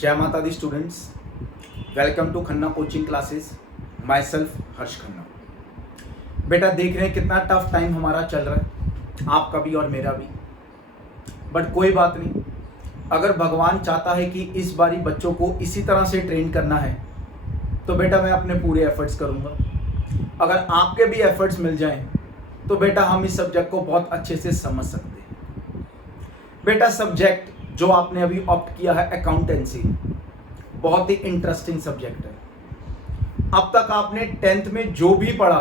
जय माता दी students, welcome to Khanna coaching classes. Myself Harsh Khanna. बेटा देख रहे हैं कितना टफ टाइम हमारा चल रहा है, आपका भी और मेरा भी। बट कोई बात नहीं, अगर भगवान चाहता है कि इस बारी बच्चों को इसी तरह से ट्रेन करना है तो बेटा मैं अपने पूरे एफर्ट्स करूँगा। अगर आपके भी एफर्ट्स मिल जाएं तो बेटा हम इस सब्जेक्ट को बहुत अच्छे से समझ सकते हैं। बेटा सब्जेक्ट जो आपने अभी ऑप्ट किया है अकाउंटेंसी, बहुत ही इंटरेस्टिंग सब्जेक्ट है। अब तक आपने 10th में जो भी पढ़ा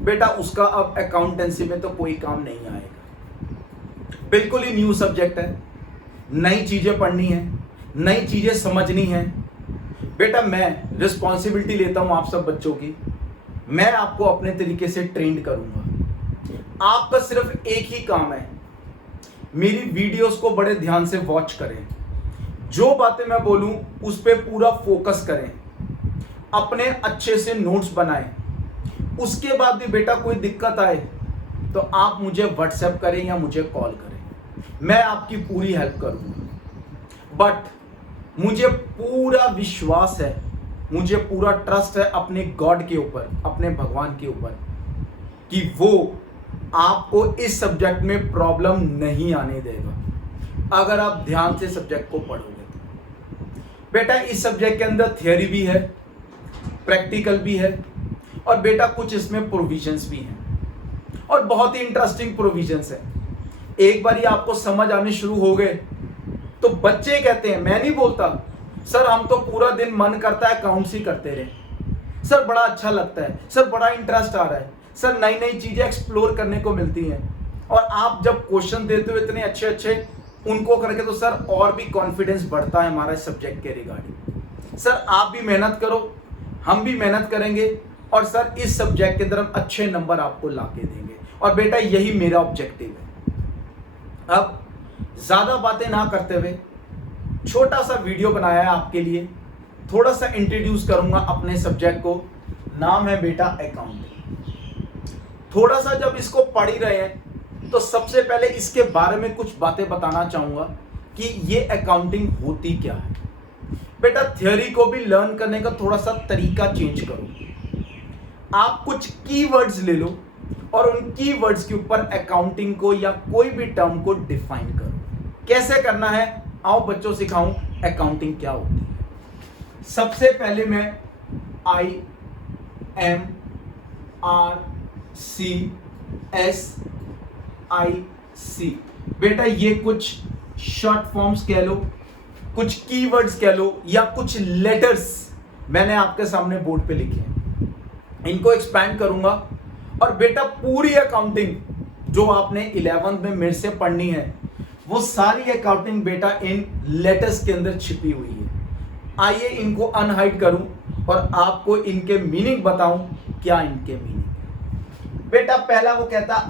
बेटा उसका अब अकाउंटेंसी में तो कोई काम नहीं आएगा। बिल्कुल ही न्यू सब्जेक्ट है, नई चीजें पढ़नी है, नई चीजें समझनी है। बेटा मैं रिस्पॉन्सिबिलिटी लेता हूं आप सब बच्चों की, मैं आपको अपने तरीके से ट्रेन करूंगा। आपका सिर्फ एक ही काम है, मेरी वीडियोस को बड़े ध्यान से वॉच करें, जो बातें मैं बोलूं उस पर पूरा फोकस करें, अपने अच्छे से नोट्स बनाएं। उसके बाद भी बेटा कोई दिक्कत आए तो आप मुझे व्हाट्सएप करें या मुझे कॉल करें, मैं आपकी पूरी हेल्प करूंगा। बट मुझे पूरा विश्वास है, मुझे पूरा ट्रस्ट है अपने गॉड के ऊपर, अपने भगवान के ऊपर, कि वो आपको इस सब्जेक्ट में प्रॉब्लम नहीं आने देगा अगर आप ध्यान से सब्जेक्ट को पढ़ोगे तो। बेटा इस सब्जेक्ट के अंदर थियरी भी है, प्रैक्टिकल भी है और बेटा कुछ इसमें प्रोविजंस भी हैं और बहुत ही इंटरेस्टिंग प्रोविजंस है। एक बार ये आपको समझ आने शुरू हो गए तो बच्चे कहते हैं, मैं नहीं बोलता सर हम तो पूरा दिन मन करता है अकाउंट्स ही करते रहे, सर बड़ा अच्छा लगता है, सर बड़ा इंटरेस्ट आ रहा है, सर नई नई चीजें एक्सप्लोर करने को मिलती हैं। और आप जब क्वेश्चन देते हो इतने अच्छे अच्छे उनको करके तो सर और भी कॉन्फिडेंस बढ़ता है हमारा सब्जेक्ट के रिगार्डिंग। सर आप भी मेहनत करो, हम भी मेहनत करेंगे और सर इस सब्जेक्ट के अंदर हम अच्छे नंबर आपको ला के देंगे। और बेटा यही मेरा ऑब्जेक्टिव है। अब ज्यादा बातें ना करते हुए छोटा सा वीडियो बनाया है आपके लिए, थोड़ा सा इंट्रोड्यूस करूंगा अपने सब्जेक्ट को। नाम है बेटा अकाउंटिंग। थोड़ा सा जब इसको पढ़ ही रहे हैं तो सबसे पहले इसके बारे में कुछ बातें बताना चाहूंगा कि ये अकाउंटिंग होती क्या है। बेटा थ्योरी को भी लर्न करने का थोड़ा सा तरीका चेंज करो। आप कुछ कीवर्ड्स ले लो और उन कीवर्ड्स के ऊपर अकाउंटिंग को या कोई भी टर्म को डिफाइन करो। कैसे करना है आओ बच्चों सिखाऊं अकाउंटिंग क्या होती है। सबसे पहले मैं IMRCSIC, बेटा ये कुछ शॉर्ट फॉर्म्स कह लो, कुछ कीवर्ड्स कह लो या कुछ लेटर्स मैंने आपके सामने बोर्ड पे लिखे हैं, इनको एक्सपैंड करूंगा। और बेटा पूरी अकाउंटिंग जो आपने 11th में मेरे से पढ़नी है वो सारी अकाउंटिंग बेटा इन लेटर्स के अंदर छिपी हुई है। आइए इनको अनहाइड करूं और आपको इनके मीनिंग बताऊं क्या इनके मीनिंग है। बेटा पहला वो कहता है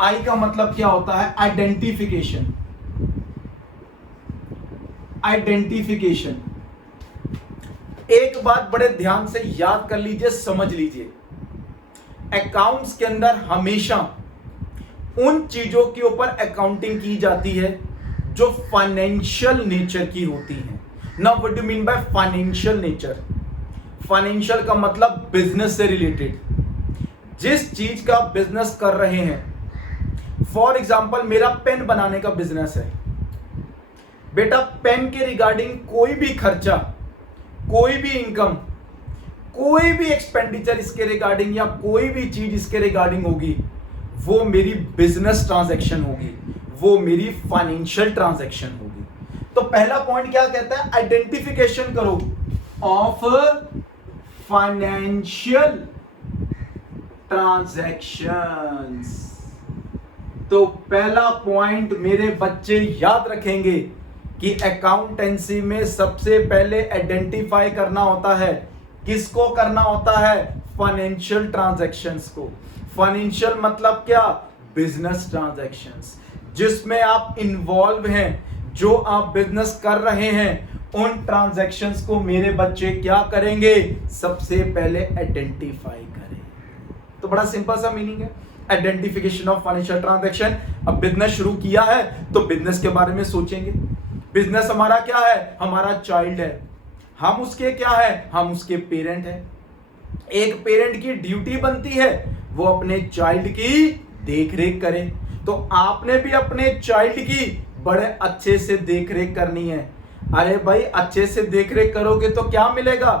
आई का मतलब क्या होता है, आइडेंटिफिकेशन। आइडेंटिफिकेशन एक बात बड़े ध्यान से याद कर लीजिए, समझ लीजिए, अकाउंट्स के अंदर हमेशा उन चीजों के ऊपर अकाउंटिंग की जाती है जो फाइनेंशियल नेचर की होती है। Now what do mean by financial nature? Financial का मतलब बिजनेस से रिलेटेड, जिस चीज का बिजनेस कर रहे हैं। फॉर एग्जांपल मेरा पेन बनाने का बिजनेस है। बेटा पेन के रिगार्डिंग कोई भी खर्चा, कोई भी इनकम, कोई भी एक्सपेंडिचर इसके रिगार्डिंग या कोई भी चीज इसके रिगार्डिंग होगी वो मेरी बिजनेस ट्रांजैक्शन होगी, वो मेरी फाइनेंशियल ट्रांजैक्शन होगी। तो पहला पॉइंट क्या कहता है, आइडेंटिफिकेशन करो ऑफ फाइनेंशियल ट्रांजैक्शंस। तो पहला पॉइंट मेरे बच्चे याद रखेंगे कि अकाउंटेंसी में सबसे पहले आइडेंटिफाई करना होता है, किसको करना होता है, फाइनेंशियल ट्रांजैक्शंस को। फाइनेंशियल मतलब क्या, बिजनेस ट्रांजैक्शंस, जिसमें आप इन्वॉल्व हैं, जो आप बिजनेस कर रहे हैं, उन ट्रांजैक्शंस को मेरे बच्चे क्या करेंगे, सबसे पहले आइडेंटिफाई करें। तो बड़ा सिंपल सा मीनिंग है, आइडेंटिफिकेशन ऑफ फाइनेंशियल ट्रांजैक्शन। अब बिजनेस शुरू किया है तो बिजनेस के बारे में सोचेंगे, बिजनेस हमारा क्या है? हमारा चाइल्ड है। हम उसके क्या है? हम उसके पेरेंट हैं। एक पेरेंट की ड्यूटी बनती है वो अपने चाइल्ड की देखरेख करे, तो आपने भी अपने चाइल्ड की बड़े अच्छे से देखरेख करनी है। अरे भाई, अच्छे से देखरेख करोगे तो क्या मिलेगा?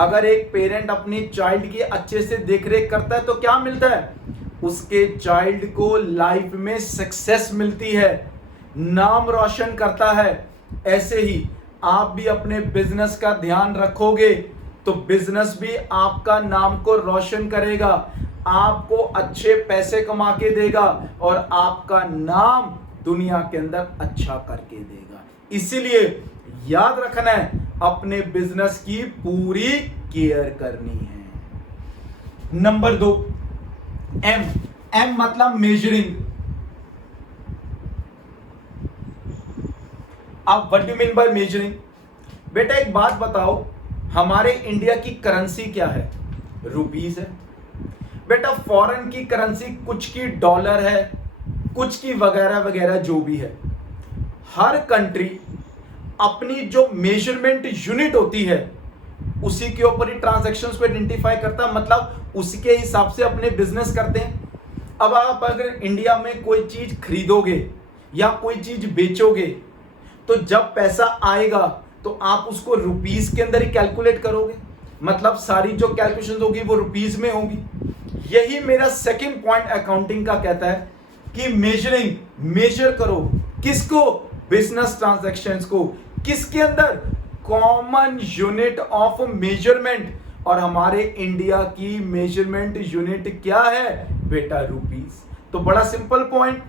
अगर एक पेरेंट अपनी चाइल्ड की अच्छे से देखरेख करता है तो क्या मिलता है? उसके चाइल्ड को लाइफ में सक्सेस मिलती है, नाम रोशन करता है। ऐसे ही आप भी अपने बिजनेस का ध्यान रखोगे तो बिजनेस भी आपका नाम को रोशन करेगा, आपको अच्छे पैसे कमा के देगा और आपका नाम दुनिया के अंदर अच्छा करके देगा। इसीलिए याद रखना है, अपने बिजनेस की पूरी केयर करनी है। Number 2, M. एम मतलब मेजरिंग। अब what do mean by measuring? बेटा एक बात बताओ, हमारे इंडिया की करेंसी क्या है? रुपीस है। बेटा फॉरेन की करेंसी कुछ की डॉलर है, कुछ की वगैरह वगैरह जो भी है। हर कंट्री अपनी जो मेजरमेंट यूनिट होती है उसी के ऊपर ही ट्रांजैक्शंस को आइडेंटिफाई करता है, मतलब उसी के हिसाब से अपने बिजनेस करते हैं। अब आप अगर इंडिया में कोई चीज खरीदोगे या कोई चीज बेचोगे तो जब पैसा आएगा तो आप उसको रुपीस के अंदर ही कैलकुलेट करोगे, मतलब सारी जो कैलकुलेशन होगी वो रुपीस में होगी। यही मेरा सेकंड पॉइंट अकाउंटिंग का कहता है कि मेजरिंग, मेजर करो किसको? बिजनेस ट्रांजैक्शंस को। किसके अंदर? Common unit of measurement. और हमारे इंडिया की मेजरमेंट यूनिट क्या है? बेटा रुपीस। तो बड़ा सिंपल पॉइंट,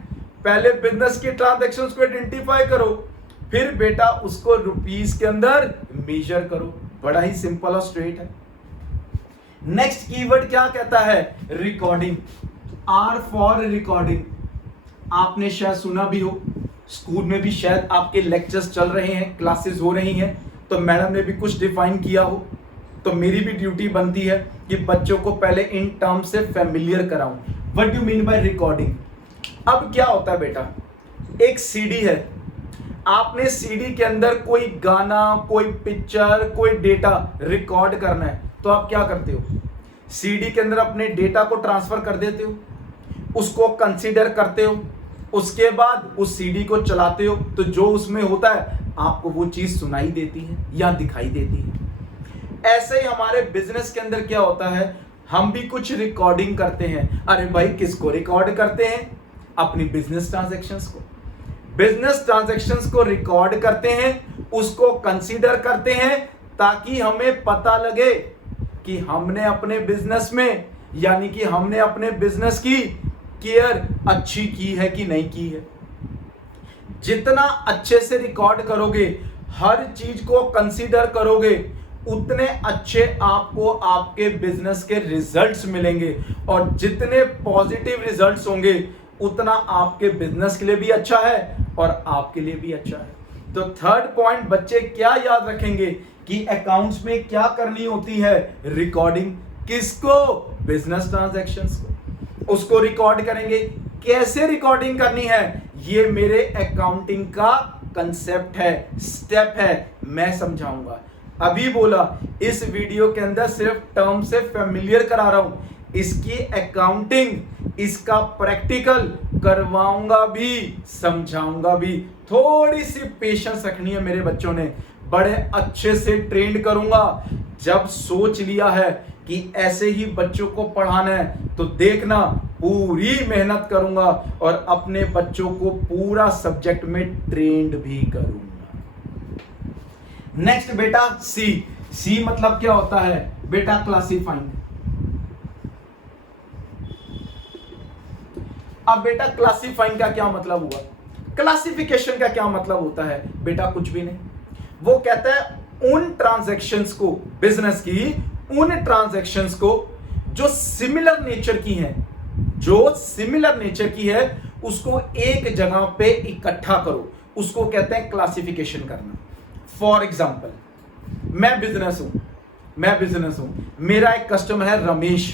पहले बिजनेस की ट्रांजैक्शंस को आइडेंटिफाई करो, फिर बेटा उसको रुपीस के अंदर मेजर करो। बड़ा ही सिंपल और स्ट्रेट है। नेक्स्ट कीवर्ड क्या कहता है? रिकॉर्डिंग। R for recording. आपने शायद सुना भी हो, स्कूल में भी शायद आपके लेक्चर्स चल रहे हैं, क्लासेस हो रही हैं, तो मैडम ने भी कुछ डिफाइन किया हो, तो मेरी भी ड्यूटी बनती है कि बच्चों को पहले इन टर्म से फेमिलियर कराऊं। What do mean by recording? अब क्या होता है बेटा, एक सीडी है, आपने सीडी के अंदर कोई गाना, कोई पिक्चर, कोई डेटा रिकॉर्ड करना है, तो आप क्या करते हो? सीडी के अंदर अपने डेटा को ट्रांसफर कर देते हो, उसको कंसीडर करते हो, उसके बाद उस सीडी को चलाते हो, तो जो उसमें होता है आपको वो चीज सुनाई देती है या दिखाई देती है। ऐसे ही हमारे बिजनेस के अंदर क्या होता है, हम भी कुछ रिकॉर्डिंग करते हैं। अरे भाई, किसको रिकॉर्ड करते हैं? अपनी बिजनेस ट्रांजैक्शंस को। बिजनेस ट्रांजैक्शंस को रिकॉर्ड करते हैं, उसको कंसीडर करते हैं, ताकि हमें पता लगे कि हमने अपने बिजनेस में, यानी कि हमने अपने बिजनेस की केयर अच्छी की है कि नहीं की है। जितना अच्छे से रिकॉर्ड करोगे, हर चीज को कंसीडर करोगे, उतने अच्छे आपको आपके बिजनेस के रिजल्ट्स मिलेंगे, और जितने पॉजिटिव रिजल्ट्स होंगे उतना आपके बिजनेस के लिए भी अच्छा है और आपके लिए भी अच्छा है। तो थर्ड पॉइंट बच्चे क्या याद रखेंगे कि अकाउंट्स में क्या करनी होती है? रिकॉर्डिंग। किसको? बिजनेस ट्रांजैक्शंस को। उसको रिकॉर्ड करेंगे। कैसे रिकॉर्डिंग करनी है? ये मेरे अकाउंटिंग का कंसेप्ट है, स्टेप है, मैं समझाऊंगा। अभी बोला इस वीडियो के अंदर सिर्फ टर्म से फेमिलियर करा रहा हूं, इसकी अकाउंटिंग, इसका प्रैक्टिकल करवाऊंगा भी, समझाऊंगा भी। थोड़ी सी पेशेंस रखनी है मेरे बच्चों ने, बड़े अच्छे से ट्रेंड करूंगा। जब सोच लिया है कि ऐसे ही बच्चों को पढ़ाना है तो देखना, पूरी मेहनत करूंगा और अपने बच्चों को पूरा सब्जेक्ट में ट्रेंड भी करूंगा। नेक्स्ट बेटा सी। सी मतलब क्या होता है? बेटा क्लासिफाइंग। अब बेटा क्लासिफाइंग का क्या मतलब हुआ? क्लासिफिकेशन का क्या मतलब होता है? बेटा कुछ भी नहीं। वो कहता है उन ट्रांजैक्शंस को, बिजनेस की उन ट्रांजैक्शंस को जो सिमिलर नेचर की हैं, जो सिमिलर नेचर की है, उसको एक जगह पे इकट्ठा करो, उसको कहते हैं क्लासिफिकेशन करना। फॉर एग्जाम्पल, मैं बिजनेस हूं, मेरा एक कस्टमर है रमेश।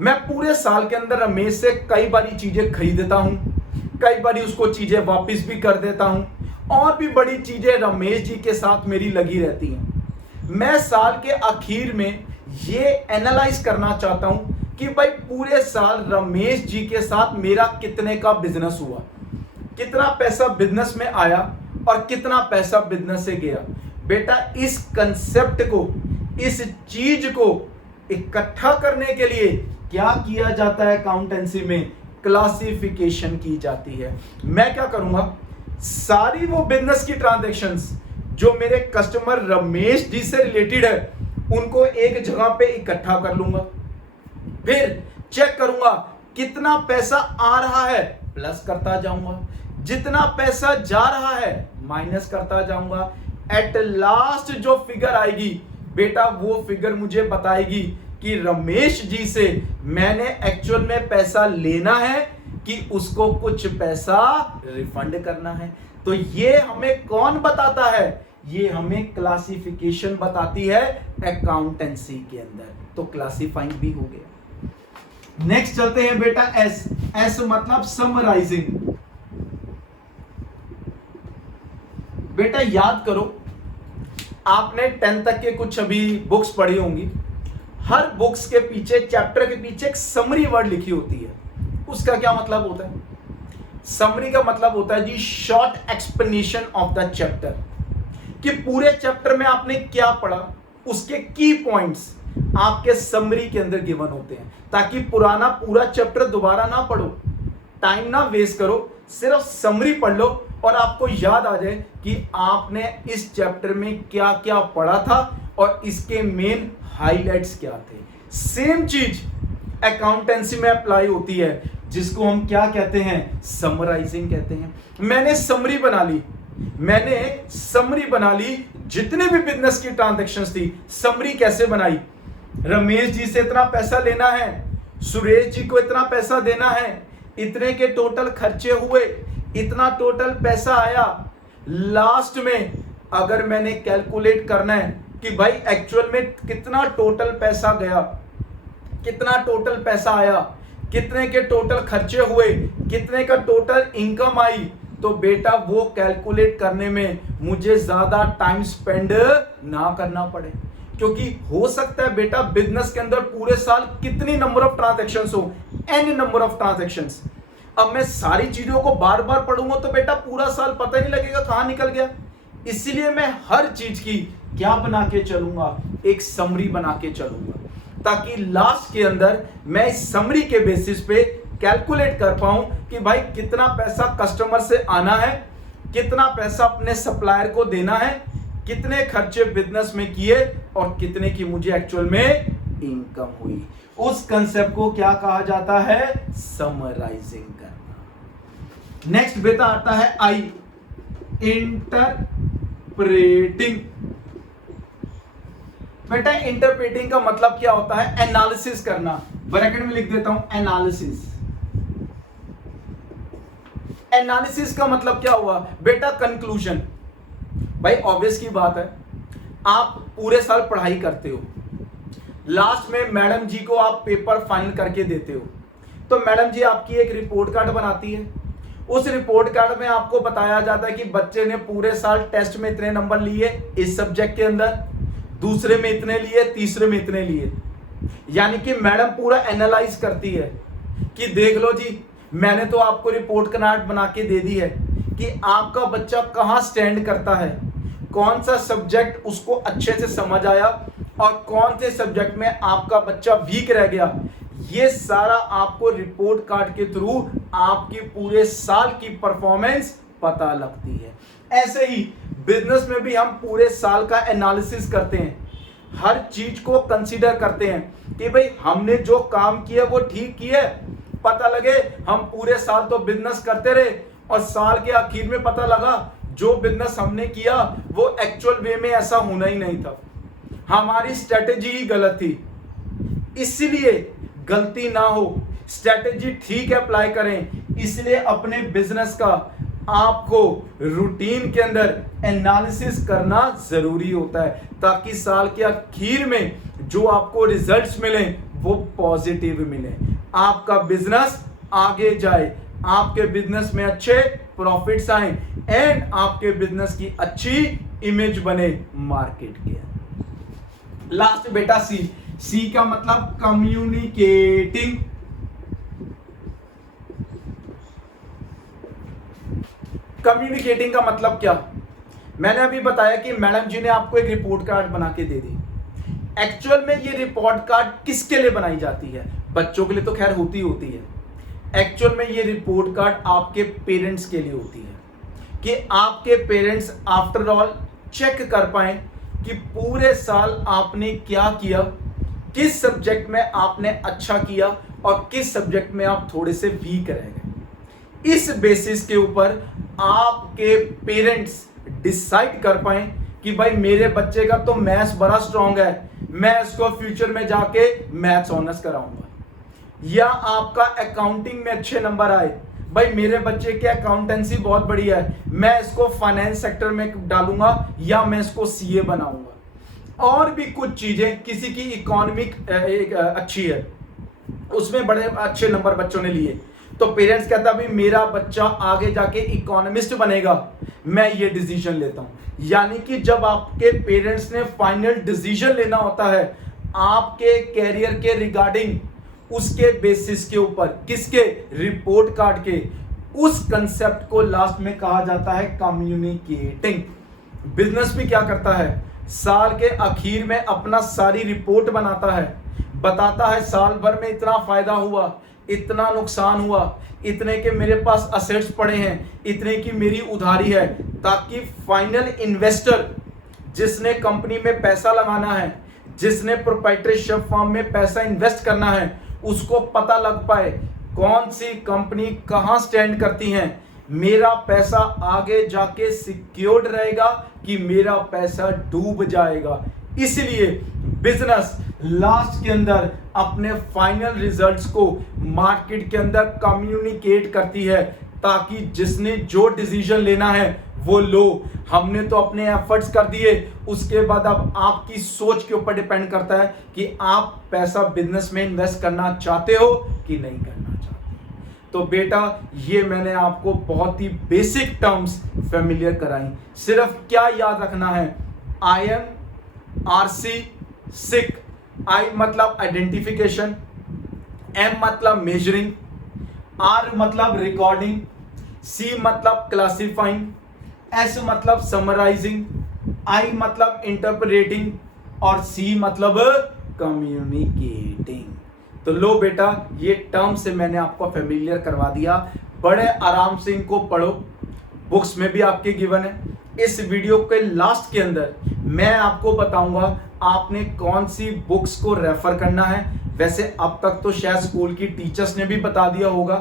मैं पूरे साल के अंदर रमेश से कई बारी चीजें खरीदता हूं, कई बारी उसको चीजें वापस भी कर देता हूं, और भी बड़ी चीजें रमेश जी के साथ मेरी लगी रहती हैं। मैं साल के आखिर में ये एनालाइज करना चाहता हूं कि भाई पूरे साल रमेश जी के साथ मेरा कितने का बिजनेस हुआ, कितना पैसा बिजनेस में आया और कितना पैसा बिजनेस से गया। बेटा इस कंसेप्ट को, इस चीज को इकट्ठा करने के लिए क्या किया जाता है, अकाउंटेंसी में क्लासिफिकेशन की जाती है। मैं क्या करूंगा, सारी वो बिजनेस की ट्रांजैक्शंस जो मेरे कस्टमर रमेश जी से रिलेटेड है उनको एक जगह पे इकट्ठा कर लूंगा, फिर चेक करूंगा कितना पैसा आ रहा है, प्लस करता जाऊंगा, जितना पैसा जा रहा है माइनस करता जाऊंगा। एट लास्ट जो फिगर आएगी बेटा वो फिगर मुझे बताएगी कि रमेश जी से मैंने एक्चुअल में पैसा लेना है कि उसको कुछ पैसा रिफंड करना है। तो ये हमें कौन बताता है, ये हमें क्लासिफिकेशन बताती है अकाउंटेंसी के अंदर। तो क्लासिफाइंग भी हो गया। नेक्स्ट चलते हैं बेटा एस। एस मतलब समराइजिंग। बेटा याद करो, आपने 10th तक के कुछ अभी बुक्स पढ़ी होंगी। हर बुक्स के पीछे, चैप्टर के पीछे एक समरी वर्ड लिखी होती है। उसका क्या मतलब होता है? समरी का मतलब होता है जी short explanation of the chapter, कि पूरे चैप्टर में आपने क्या पढ़ा, उसके की पॉइंट्स आपके समरी के अंदर गिवन होते हैं, ताकि पूरा चैप्टर दोबारा ना पढ़ो, टाइम ना वेस्ट करो, सिर्फ समरी पढ़ लो और आपको याद आ जाए कि आपने इस चैप्टर में क्या क्या पढ़ा था और इसके मेन हाइलाइट्स क्या थे। सेम चीज अकाउंटेंसी में अप्लाई होती है, जिसको हम क्या कहते हैं, समराइजिंग कहते हैं। मैंने समरी बना ली, जितने भी बिजनेस की ट्रांजैक्शंस थी, समरी कैसे बनाई, रमेश जी से इतना पैसा लेना है, सुरेश जी को इतना पैसा देना है, इतने के टोटल खर्चे हुए, इतना टोटल पैसा आया। लास्ट में अगर मैंने कैलकुलेट करना है कि भाई एक्चुअल में कितना टोटल पैसा गया, कितना टोटल पैसा आया, कितने के टोटल खर्चे हुए, कितने का टोटल इनकम आई, तो बेटा वो कैलकुलेट करने में मुझे ज्यादा टाइम स्पेंड ना करना पड़े। क्योंकि हो सकता है बेटा बिजनेस के अंदर पूरे साल कितनी नंबर ऑफ ट्रांजैक्शंस हो, एन नंबर ऑफ ट्रांजैक्शंस। अब मैं सारी चीजों को बार बार पढ़ूंगा तो बेटा पूरा साल पता ही नहीं लगेगा कहां निकल गया। इसीलिए मैं हर चीज की क्या बना के चलूंगा, एक समरी बना के चलूंगा, ताकि लास्ट के अंदर मैं इस समरी के बेसिस पे कैलकुलेट कर पाऊं कि भाई कितना पैसा कस्टमर से आना है, कितना पैसा अपने सप्लायर को देना है, कितने खर्चे बिजनेस में किए और कितने की मुझे एक्चुअल में इनकम हुई। उस कंसेप्ट को क्या कहा जाता है, समराइजिंग करना। नेक्स्ट बेटा आता है आई, इंटरप्रेटिंग। बेटा इंटरप्रेटिंग का मतलब क्या होता है, एनालिसिस करना। ब्रैकेट में लिख देता हूं एनालिसिस। एनालिसिस का मतलब क्या हुआ बेटा, कंक्लूजन। भाई ऑब्वियस की बात है, आप पूरे साल पढ़ाई करते हो, लास्ट में मैडम जी को आप पेपर फाइनल करके देते हो, तो मैडम जी आपकी एक रिपोर्ट कार्ड बनाती है। उस रिपोर्ट कार्ड में आपको बताया जाता है कि बच्चे ने पूरे साल टेस्ट में इतने नंबर लिए, इस सब्जेक्ट के अंदर दूसरे में इतने लिए, तीसरे में इतने लिए। यानी कि मैडम पूरा एनालाइज करती है कि देख लो जी, मैंने तो आपको रिपोर्ट कार्ड बना के दे दी है कि आपका बच्चा कहां स्टैंड करता है, कौन सा सब्जेक्ट उसको अच्छे से समझ आया और कौन से सब्जेक्ट में आपका बच्चा वीक रह गया। ये सारा आपको रिपोर्ट कार्ड के थ्रू आपकी पूरे साल की परफॉर्मेंस पता लगती है। ऐसे ही बिजनेस में भी हम पूरे साल का एनालिसिस करते हैं, हर चीज को कंसीडर करते हैं कि भाई हमने जो काम किया वो ठीक किया है। पता लगे हम पूरे साल तो बिजनेस करते रहे और साल के आखिर में पता लगा जो बिजनेस हमने किया वो एक्चुअल वे में ऐसा होना ही नहीं था, हमारी स्ट्रेटेजी ही गलत थी। इसलिए गलती ना हो, स्ट्रेटेजी ठीक अप्लाई करें। इसलिए अपने बिजनेस का आपको रूटीन के अंदर एनालिसिस करना जरूरी होता है, ताकि साल के आखिर में जो आपको रिजल्ट्स मिले वो पॉजिटिव मिले, आपका बिजनेस आगे जाए, आपके बिजनेस में अच्छे प्रॉफिट्स आए एंड आपके बिजनेस की अच्छी इमेज बने मार्केट के। लास्ट बेटा सी का मतलब कम्युनिकेटिंग। कम्युनिकेटिंग का मतलब क्या? मैंने अभी बताया कि मैडम जी ने आपको एक रिपोर्ट कार्ड बना के दे दी। एक्चुअल में ये रिपोर्ट कार्ड किसके लिए बनाई जाती है? बच्चों के लिए तो खैर होती है। एक्चुअल में ये रिपोर्ट कार्ड आपके पेरेंट्स के लिए होती है कि आपके पेरेंट्स आफ्टर ऑल चेक कर पाए कि पूरे साल आपने क्या किया, किस सब्जेक्ट में आपने अच्छा किया और किस सब्जेक्ट में आप थोड़े से वीक रह गए। इस बेसिस के ऊपर आपके पेरेंट्स डिसाइड कर पाए कि भाई मेरे बच्चे का तो मैथ्स बड़ा स्ट्रांग है, मैं इसको फ्यूचर में जाके मैथ्स ऑनर्स कराऊंगा। या आपका अकाउंटिंग में अच्छे नंबर आए, भाई मेरे बच्चे की अकाउंटेंसी बहुत बढ़िया है, मैं इसको फाइनेंस सेक्टर में डालूंगा या मैं इसको सीए बनाऊंगा। और भी कुछ चीजें, किसी की इकोनॉमिक अच्छी है, उसमें बड़े अच्छे नंबर बच्चों ने लिए, तो पेरेंट्स कहता भाई मेरा बच्चा आगे जाके इकोनॉमिस्ट बनेगा, मैं ये डिसीजन लेता हूं। यानी कि जब आपके पेरेंट्स ने फाइनल डिसीजन लेना होता है आपके कैरियर के रिगार्डिंग, उसके बेसिस के ऊपर, किसके? रिपोर्ट कार्ड के, उस कंसेप्ट को लास्ट में कहा जाता है कम्युनिकेटिंग। बिजनेस भी क्या करता है? साल के आखिर में अपना सारी रिपोर्ट बनाता है, बताता है साल भर में इतना फायदा हुआ, इतना नुकसान हुआ, इतने के मेरे पास असेट्स पड़े हैं, इतने की मेरी उधारी है, ताकि फाइनल इन्वेस्टर जिसने कंपनी में पैसा लगाना है, जिसने प्रोप्राइटरशिप फर्म में पैसा इन्वेस्ट करना है, उसको पता लग पाए कौन सी कंपनी कहां स्टैंड करती है, मेरा पैसा आगे जाके सिक्योर्ड रहेगा कि मेरा पैसा डूब जाएगा। इसलिए बिजनेस लास्ट के अंदर अपने फाइनल रिजल्ट्स को मार्केट के अंदर कम्युनिकेट करती है, ताकि जिसने जो डिसीजन लेना है वो लो। हमने तो अपने एफर्ट्स कर दिए, उसके बाद अब आपकी सोच के ऊपर डिपेंड करता है कि आप पैसा बिजनेस में इन्वेस्ट करना चाहते हो कि नहीं करना चाहते। तो बेटा ये मैंने आपको बहुत ही बेसिक टर्म्स फेमिलियर कराई। सिर्फ क्या याद रखना है? IMRC सिक। आई मतलब आइडेंटिफिकेशन, M मतलब मेजरिंग, R मतलब रिकॉर्डिंग, C मतलब क्लासिफाइंग, S मतलब समराइजिंग, I मतलब इंटरप्रेटिंग और C मतलब कम्युनिकेटिंग। तो लो बेटा ये टर्म से मैंने आपको फेमिलियर करवा दिया। बड़े आराम से इनको पढ़ो, बुक्स में भी आपके गिवन है। इस वीडियो के लास्ट के अंदर मैं आपको बताऊंगा आपने कौन सी बुक्स को रेफर करना है। वैसे अब तक तो शायद स्कूल की टीचर्स ने भी बता दिया होगा,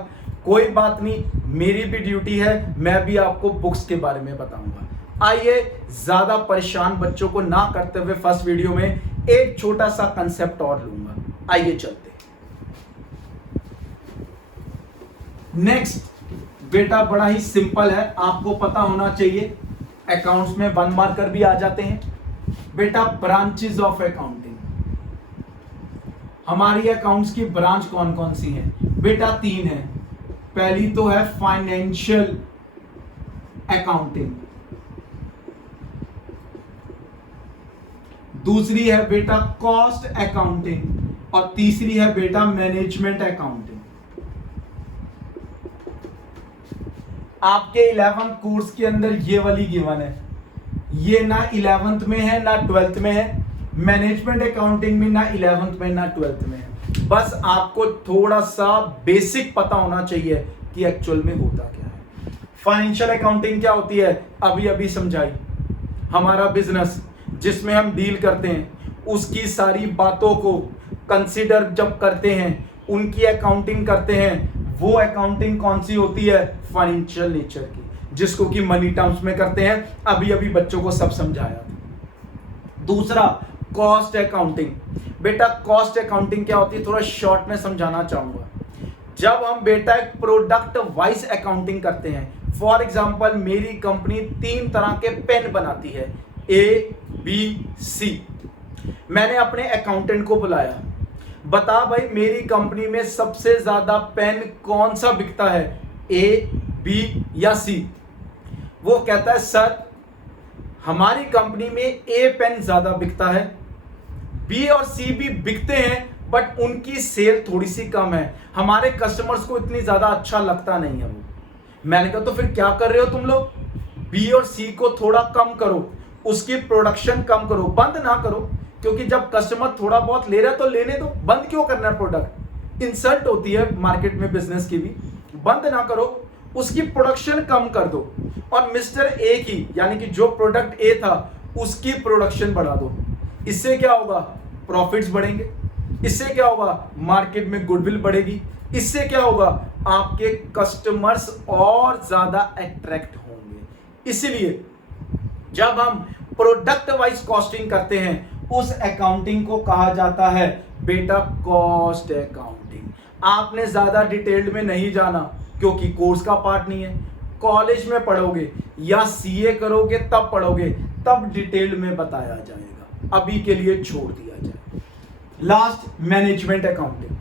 कोई बात नहीं, मेरी भी ड्यूटी है, मैं भी आपको बुक्स के बारे में बताऊंगा। आइए ज्यादा परेशान बच्चों को ना करते हुए फर्स्ट वीडियो में एक छोटा सा कंसेप्ट और लूंगा। आइए चलते। नेक्स्ट बेटा बड़ा ही सिंपल है, आपको पता होना चाहिए, अकाउंट्स में 1 मार्कर भी आ जाते हैं। बेटा ब्रांचेस ऑफ अकाउंटिंग, हमारी अकाउंट्स की ब्रांच कौन कौन सी हैं? बेटा 3 है। पहली तो है फाइनेंशियल अकाउंटिंग, दूसरी है बेटा कॉस्ट अकाउंटिंग और तीसरी है बेटा मैनेजमेंट अकाउंटिंग। आपके 11th कोर्स के अंदर ये वाली गिवन है, ये ना 11th में है ना 12th में है, मैनेजमेंट अकाउंटिंग में ना 11th में ना 12th में है। बस आपको थोड़ा सा बेसिक पता होना चाहिए कि एक्चुअल में होता क्या है। फाइनेंशियल अकाउंटिंग क्या होती है अभी अभी समझाई। हमारा बिजनेस जिसमें हम डील करते हैं उसकी सारी बातों को कंसीडर जब करते हैं, उनकी अकाउंटिंग करते हैं, वो अकाउंटिंग कौन सी होती है? फाइनेंशियल नेचर की, जिसको कि मनी टर्म्स में करते हैं। अभी अभी बच्चों को सब समझाया था। दूसरा कॉस्ट अकाउंटिंग। बेटा कॉस्ट अकाउंटिंग क्या होती है थोड़ा शॉर्ट में समझाना चाहूंगा। जब हम बेटा एक प्रोडक्ट वाइज अकाउंटिंग करते हैं, फॉर एग्जांपल मेरी कंपनी 3 तरह के पेन बनाती है, ABC। मैंने अपने अकाउंटेंट को बुलाया, बता भाई मेरी कंपनी में सबसे ज्यादा पेन कौन सा बिकता है? ए, बी या सी। वो कहता है सर हमारी कंपनी में ए पेन ज्यादा बिकता है, बी और सी भी बिकते हैं बट उनकी सेल थोड़ी सी कम है, हमारे कस्टमर्स को इतनी ज्यादा अच्छा लगता नहीं है वो। मैंने कहा तो फिर क्या कर रहे हो तुम लोग, बी और सी को थोड़ा कम करो, उसकी प्रोडक्शन कम करो, बंद ना करो, क्योंकि जब कस्टमर थोड़ा बहुत ले रहा है तो लेने दो, बंद क्यों करना है प्रोडक्ट, इंसल्ट होती है मार्केट में बिजनेस की भी। बंद ना करो, उसकी प्रोडक्शन कम कर दो और मिस्टर ए की यानी कि जो प्रोडक्ट ए था उसकी प्रोडक्शन बढ़ा दो। इससे क्या होगा, प्रॉफिट्स बढ़ेंगे, इससे क्या होगा, मार्केट में गुडविल बढ़ेगी, इससे क्या होगा, आपके कस्टमर्स और ज्यादा अट्रैक्ट होंगे। इसलिए जब हम प्रोडक्ट वाइज कॉस्टिंग करते हैं उस अकाउंटिंग को कहा जाता है बेटा कॉस्ट अकाउंटिंग। आपने ज्यादा डिटेल्ड में नहीं जाना क्योंकि कोर्स का पार्ट नहीं है, कॉलेज में पढ़ोगे या सीए करोगे तब पढ़ोगे, तब डिटेल्ड में बताया जाएगा, अभी के लिए छोड़ दिया जाए। लास्ट मैनेजमेंट अकाउंटिंग,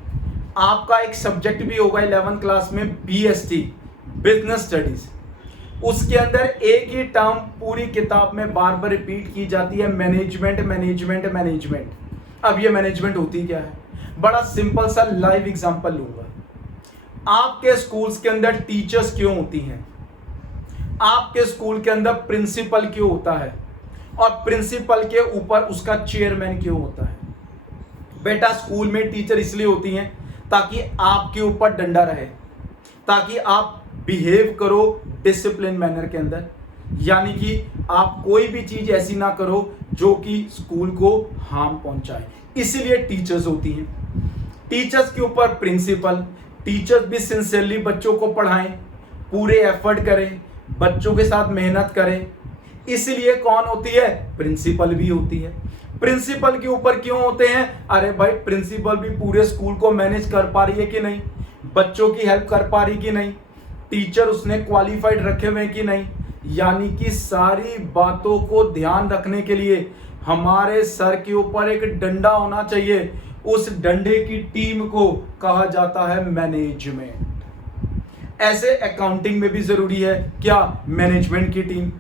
आपका एक सब्जेक्ट भी होगा 11th क्लास में, बीएसटी बिजनेस स्टडीज। उसके अंदर एक ही टर्म पूरी किताब में बार बार रिपीट की जाती है, मैनेजमेंट मैनेजमेंट मैनेजमेंट। अब ये मैनेजमेंट होती क्या है, बड़ा सिंपल सा लाइव एग्जांपल लूंगा। आपके स्कूल्स के अंदर टीचर्स क्यों होती हैं, आपके स्कूल के अंदर प्रिंसिपल क्यों होता है और प्रिंसिपल के ऊपर उसका चेयरमैन क्यों होता है। बेटा स्कूल में टीचर इसलिए होती हैं ताकि आपके ऊपर डंडा रहे, ताकि आप बिहेव करो डिसिप्लिन मैनर के अंदर, यानी कि आप कोई भी चीज ऐसी ना करो जो कि स्कूल को हार्म पहुंचाए, इसीलिए टीचर्स होती हैं। टीचर्स के ऊपर प्रिंसिपल, टीचर्स भी सिंसियरली बच्चों को पढ़ाएं, पूरे एफर्ट करें, बच्चों के साथ मेहनत करें, इसलिए कौन होती है, प्रिंसिपल भी होती है। प्रिंसिपल के ऊपर क्यों होते हैं, अरे भाई प्रिंसिपल भी पूरे स्कूल को मैनेज कर पा रही है कि नहीं, बच्चों की हेल्प कर पा रही कि नहीं, टीचर उसने क्वालिफाइड रखे हुए कि नहीं, यानी कि सारी बातों को ध्यान रखने के लिए हमारे सर के ऊपर एक डंडा होना चाहिए, उस डंडे की टीम को कहा जाता है मैनेजमेंट। ऐसे अकाउंटिंग में भी जरूरी है क्या, मैनेजमेंट की टीम,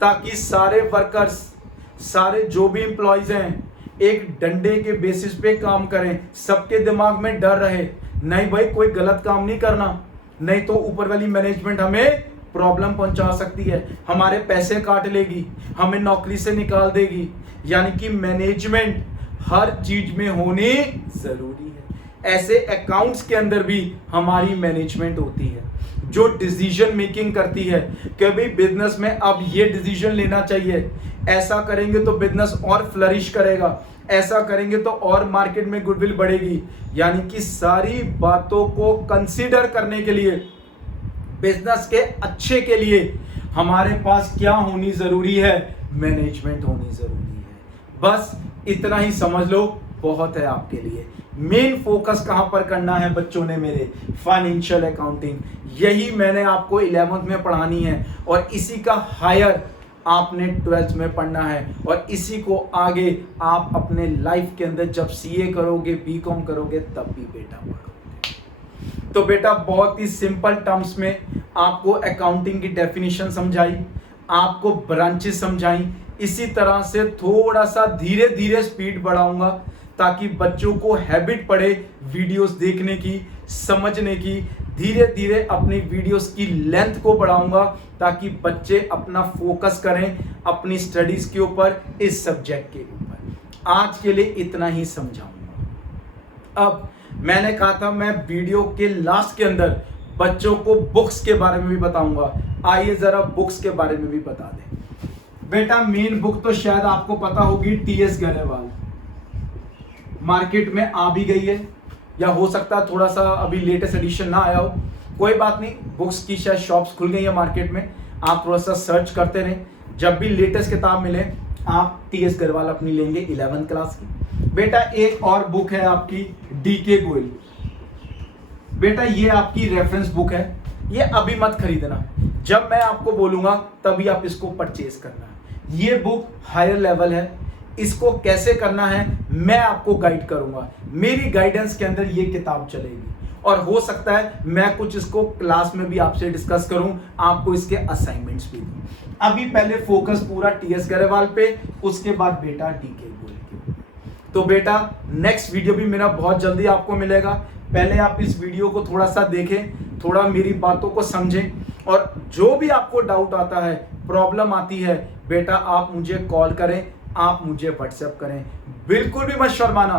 ताकि सारे वर्कर्स, सारे जो भी एम्प्लॉयज हैं एक डंडे के बेसिस पे काम करें, सबके दिमाग में डर रहे, नहीं भाई कोई गलत काम नहीं करना, नहीं तो ऊपर वाली मैनेजमेंट हमें प्रॉब्लम पहुंचा सकती है, हमारे पैसे काट लेगी, हमें नौकरी से निकाल देगी। यानी कि मैनेजमेंट हर चीज में होनी जरूरी है। ऐसे अकाउंट्स के अंदर भी हमारी मैनेजमेंट होती है जो डिसीजन मेकिंग करती है कि भाई बिजनेस में अब ये डिसीजन लेना चाहिए, ऐसा करेंगे तो बिजनेस और फ्लरिश करेगा, ऐसा करेंगे तो और मार्केट में गुडविल बढ़ेगी। यानी कि सारी बातों को कंसीडर करने के लिए, बिजनेस के अच्छे के लिए हमारे पास क्या होनी जरूरी है, मैनेजमेंट होनी जरूरी है। बस इतना ही समझ लो, बहुत है आपके लिए। मेन फोकस कहां पर करना है बच्चों ने मेरे, फाइनेंशियल अकाउंटिंग, यही मैंने आपको 11th में पढ़ानी है और इसी का हायर आपने 12th में पढ़ना है और इसी को आगे आप अपने लाइफ के अंदर जब सीए करोगे, बीकॉम करोगे तब भी बेटा पढ़ोगे। तो बेटा बहुत ही सिंपल टर्म्स में आपको अकाउंटिंग की डेफिनेशन समझाई, आपको ब्रांचेस समझाई, इसी तरह से थोड़ा सा धीरे धीरे स्पीड बढ़ाऊंगा ताकि बच्चों को हैबिट पड़े वीडियोस देखने की, समझने की। धीरे धीरे अपनी वीडियोस की लेंथ को बढ़ाऊंगा ताकि बच्चे अपना फोकस करें अपनी स्टडीज के ऊपर, इस सब्जेक्ट के ऊपर। आज के लिए इतना ही समझाऊंगा। अब मैंने कहा था मैं वीडियो के लास्ट के अंदर बच्चों को बुक्स के बारे में भी बताऊंगा, आइए जरा बुक्स के बारे में भी बता दें। बेटा मेन बुक तो शायद आपको पता होगी, टीएस गरेवाल, मार्केट में आ भी गई है या हो सकता है थोड़ा सा अभी लेटेस्ट एडिशन ना आया हो, कोई बात नहीं, बुक्स की शायद शॉप्स खुल गई है मार्केट में, आप थोड़ा सा सर्च करते रहें, जब भी लेटेस्ट किताब मिले आप टीएस गरेवाल अपनी लेंगे 11th क्लास की। बेटा एक और बुक है आपकी डीके गोयल, बेटा ये आपकी रेफरेंस बुक है, ये अभी मत खरीदना, जब मैं आपको बोलूंगा तभी आप इसको परचेज करना है। ये बुक हायर लेवल है, इसको कैसे करना है मैं आपको गाइड करूंगा, मेरी गाइडेंस के अंदर ये किताब चलेगी और हो सकता है मैं कुछ इसको क्लास में भी आपसे डिस्कस करूं, आपको इसके असाइनमेंट्स भी दूं। अभी पहले फोकस पूरा टीएस गरेवाल पे, उसके बाद बेटा डीके गोयल के। तो बेटा नेक्स्ट वीडियो भी मेरा बहुत जल्दी आपको मिलेगा। पहले आप इस वीडियो को थोड़ा सा देखें, थोड़ा मेरी बातों को समझें, और जो भी आपको डाउट आता है, प्रॉब्लम आती है, बेटा आप मुझे कॉल करें, आप मुझे व्हाट्सएप करें, बिल्कुल भी मत शर्माना।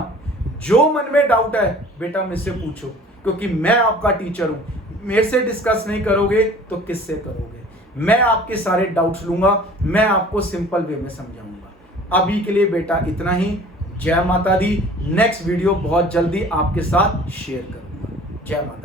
जो मन में डाउट है बेटा मुझसे पूछो, क्योंकि मैं आपका टीचर हूं। मेरे से डिस्कस नहीं करोगे तो किससे करोगे? मैं आपके सारे डाउट्स लूंगा, मैं आपको सिंपल वे में समझाऊंगा। अभी के लिए बेटा इतना ही। जय माता दी। नेक्स्ट वीडियो बहुत जल्दी आपके साथ शेयर करूंगा। जय माता दी।